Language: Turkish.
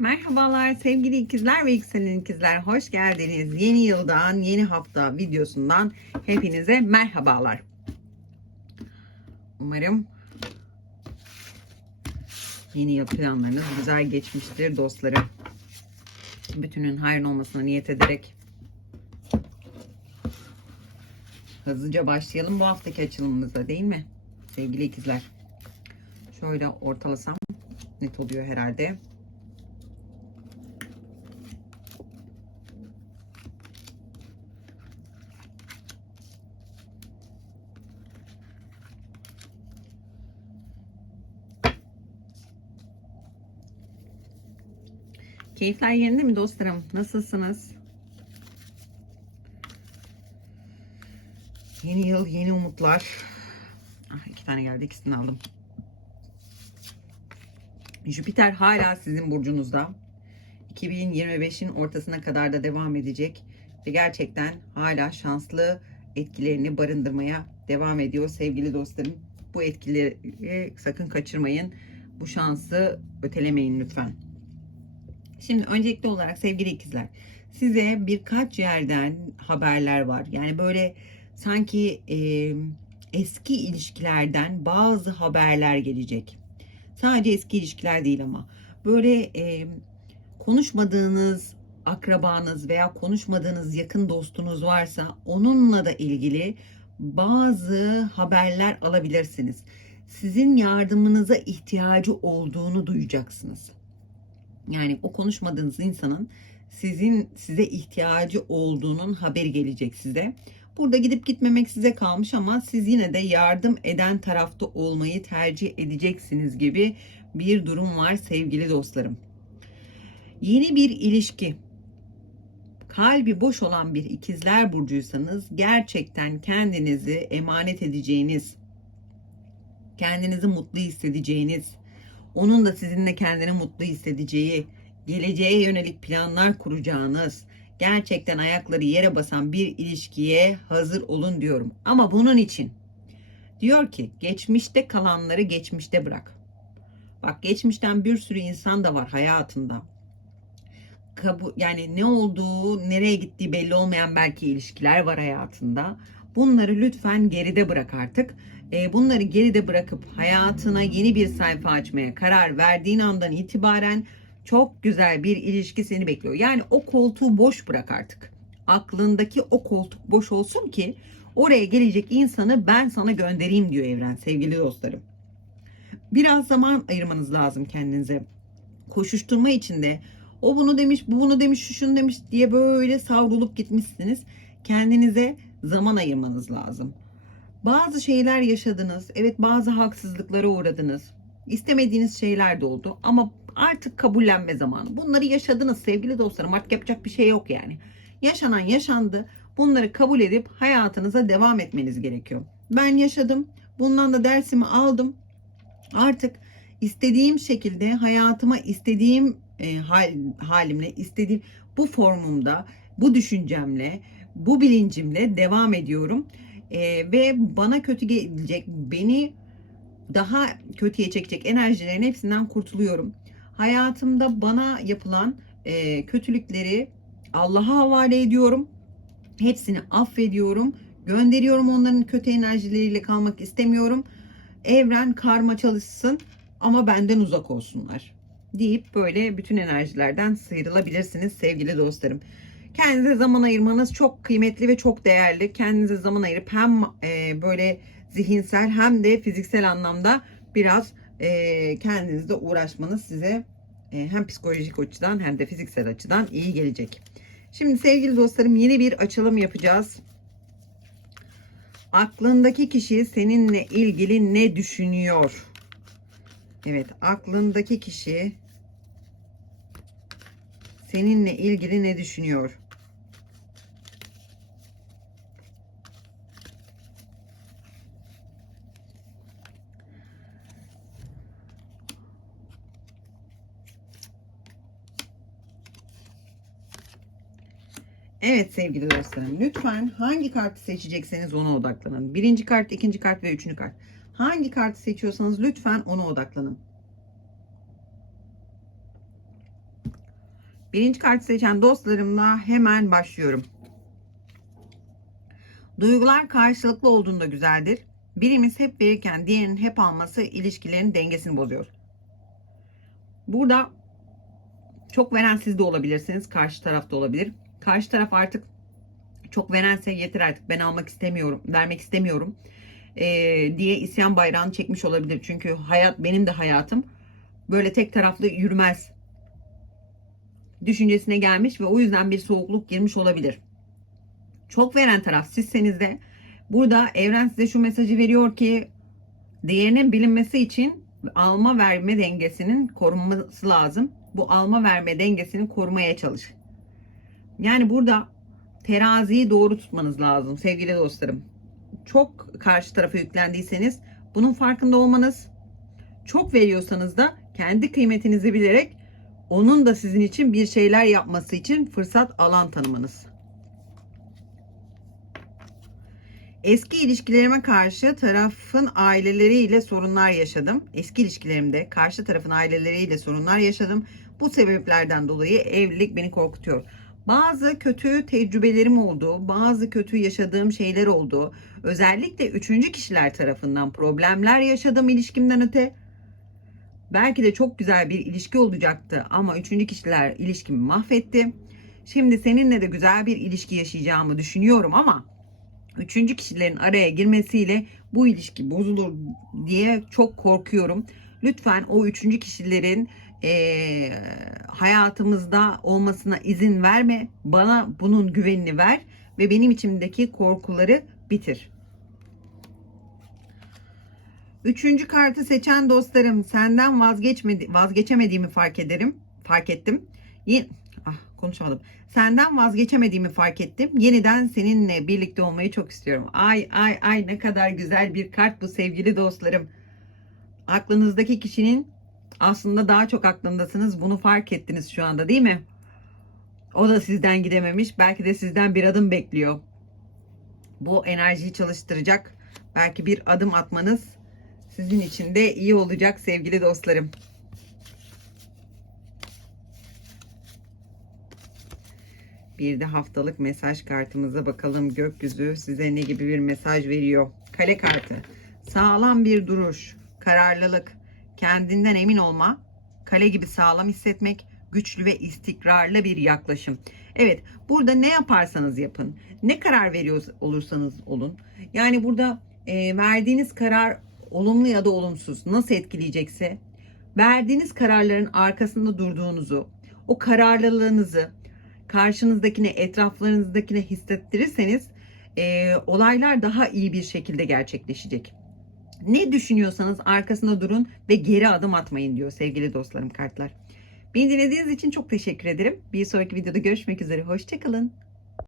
Merhabalar sevgili ikizler ve yükselen ikizler. Hoş geldiniz. Yeni yıldan, yeni hafta videosundan hepinize merhabalar. Umarım yeni yıl planlarınız güzel geçmiştir dostlarım. Bütünün hayrın olmasına niyet ederek hızlıca başlayalım bu haftaki açılımımıza değil mi? Sevgili ikizler. Şöyle ortalasam net oluyor herhalde. Keyifler yerinde mi dostlarım? Nasılsınız? Yeni yıl, yeni umutlar. Ah, iki tane geldi, ikisini aldım. Jüpiter hala sizin burcunuzda. 2025'in ortasına kadar da devam edecek. Ve gerçekten hala şanslı etkilerini barındırmaya devam ediyor sevgili dostlarım. Bu etkileri sakın kaçırmayın. Bu şansı ötelemeyin lütfen. Şimdi öncelikli olarak sevgili ikizler size birkaç yerden haberler var. Yani böyle sanki e, eski ilişkilerden bazı haberler gelecek. Sadece eski ilişkiler değil ama böyle e, konuşmadığınız akrabanız veya konuşmadığınız yakın dostunuz varsa onunla da ilgili bazı haberler alabilirsiniz. Sizin yardımınıza ihtiyacı olduğunu duyacaksınız. Yani o konuşmadığınız insanın sizin size ihtiyacı olduğunun haberi gelecek size. Burada gidip gitmemek size kalmış ama siz yine de yardım eden tarafta olmayı tercih edeceksiniz gibi bir durum var sevgili dostlarım. Yeni bir ilişki, kalbi boş olan bir ikizler burcuysanız gerçekten kendinizi emanet edeceğiniz, kendinizi mutlu hissedeceğiniz, onun da sizinle kendini mutlu hissedeceği, geleceğe yönelik planlar kuracağınız, gerçekten ayakları yere basan bir ilişkiye hazır olun diyorum. Ama bunun için diyor ki geçmişte kalanları geçmişte bırak. Bak geçmişten bir sürü insan da var hayatında. Kabu, yani ne olduğu, nereye gittiği belli olmayan belki ilişkiler var hayatında. Bunları lütfen geride bırak artık. E, bunları geride bırakıp hayatına yeni bir sayfa açmaya karar verdiğin andan itibaren çok güzel bir ilişki seni bekliyor. Yani o koltuğu boş bırak artık. Aklındaki o koltuk boş olsun ki oraya gelecek insanı ben sana göndereyim diyor evren sevgili dostlarım. Biraz zaman ayırmanız lazım kendinize. Koşuşturma içinde o bunu demiş, bu bunu demiş, şu şunu demiş diye böyle savrulup gitmişsiniz. Kendinize zaman ayırmanız lazım. Bazı şeyler yaşadınız. Evet bazı haksızlıklara uğradınız. İstemediğiniz şeyler de oldu ama artık kabullenme zamanı. Bunları yaşadınız sevgili dostlarım. Artık yapacak bir şey yok yani. Yaşanan yaşandı. Bunları kabul edip hayatınıza devam etmeniz gerekiyor. Ben yaşadım. Bundan da dersimi aldım. Artık istediğim şekilde hayatıma istediğim e, hal, halimle, istediğim bu formumda, bu düşüncemle, bu bilincimle devam ediyorum. E, ve bana kötü gelecek, beni daha kötüye çekecek enerjilerin hepsinden kurtuluyorum. Hayatımda bana yapılan e, kötülükleri Allah'a havale ediyorum. Hepsini affediyorum. Gönderiyorum onların kötü enerjileriyle kalmak istemiyorum. Evren karma çalışsın ama benden uzak olsunlar deyip böyle bütün enerjilerden sıyrılabilirsiniz sevgili dostlarım. Kendinize zaman ayırmanız çok kıymetli ve çok değerli. Kendinize zaman ayırıp hem e, böyle zihinsel hem de fiziksel anlamda biraz e, kendinizle uğraşmanız size e, hem psikolojik açıdan hem de fiziksel açıdan iyi gelecek. Şimdi sevgili dostlarım yeni bir açılım yapacağız. Aklındaki kişi seninle ilgili ne düşünüyor? Evet, aklındaki kişi seninle ilgili ne düşünüyor? Evet sevgili dostlarım lütfen hangi kartı seçecekseniz ona odaklanın. Birinci kart, ikinci kart ve üçüncü kart. Hangi kartı seçiyorsanız lütfen ona odaklanın. Birinci kartı seçen dostlarımla hemen başlıyorum. Duygular karşılıklı olduğunda güzeldir. Birimiz hep verirken diğerinin hep alması ilişkilerin dengesini bozuyor. Burada çok veren siz de olabilirsiniz. Karşı tarafta olabilir. Karşı taraf artık çok verense yeter artık ben almak istemiyorum, vermek istemiyorum ee, diye isyan bayrağını çekmiş olabilir. Çünkü hayat benim de hayatım böyle tek taraflı yürümez düşüncesine gelmiş ve o yüzden bir soğukluk girmiş olabilir. Çok veren taraf sizseniz de burada evren size şu mesajı veriyor ki değerinin bilinmesi için alma verme dengesinin korunması lazım. Bu alma verme dengesini korumaya çalış. Yani burada teraziyi doğru tutmanız lazım sevgili dostlarım. Çok karşı tarafa yüklendiyseniz bunun farkında olmanız, çok veriyorsanız da kendi kıymetinizi bilerek onun da sizin için bir şeyler yapması için fırsat alan tanımanız. Eski ilişkilerime karşı tarafın aileleriyle sorunlar yaşadım. Eski ilişkilerimde karşı tarafın aileleriyle sorunlar yaşadım. Bu sebeplerden dolayı evlilik beni korkutuyor. Bazı kötü tecrübelerim oldu, bazı kötü yaşadığım şeyler oldu. Özellikle üçüncü kişiler tarafından problemler yaşadım ilişkimden öte. Belki de çok güzel bir ilişki olacaktı ama üçüncü kişiler ilişkimi mahvetti. Şimdi seninle de güzel bir ilişki yaşayacağımı düşünüyorum ama üçüncü kişilerin araya girmesiyle bu ilişki bozulur diye çok korkuyorum. Lütfen o üçüncü kişilerin e, hayatımızda olmasına izin verme. Bana bunun güvenini ver ve benim içimdeki korkuları bitir. Üçüncü kartı seçen dostlarım senden vazgeçmedi, vazgeçemediğimi fark ederim. Fark ettim. Yine, ah konuşamadım. Senden vazgeçemediğimi fark ettim. Yeniden seninle birlikte olmayı çok istiyorum. Ay ay ay ne kadar güzel bir kart bu sevgili dostlarım. Aklınızdaki kişinin aslında daha çok aklındasınız. Bunu fark ettiniz şu anda değil mi? O da sizden gidememiş. Belki de sizden bir adım bekliyor. Bu enerjiyi çalıştıracak. Belki bir adım atmanız sizin için de iyi olacak sevgili dostlarım. Bir de haftalık mesaj kartımıza bakalım. Gökyüzü size ne gibi bir mesaj veriyor? Kale kartı. Sağlam bir duruş, kararlılık, kendinden emin olma, kale gibi sağlam hissetmek, güçlü ve istikrarlı bir yaklaşım. Evet, burada ne yaparsanız yapın, ne karar veriyor olursanız olun. Yani burada e, verdiğiniz karar olumlu ya da olumsuz nasıl etkileyecekse verdiğiniz kararların arkasında durduğunuzu, o kararlılığınızı karşınızdakine, etraflarınızdakine hissettirirseniz e, olaylar daha iyi bir şekilde gerçekleşecek. Ne düşünüyorsanız arkasında durun ve geri adım atmayın diyor sevgili dostlarım kartlar. Beni dinlediğiniz için çok teşekkür ederim. Bir sonraki videoda görüşmek üzere. Hoşçakalın.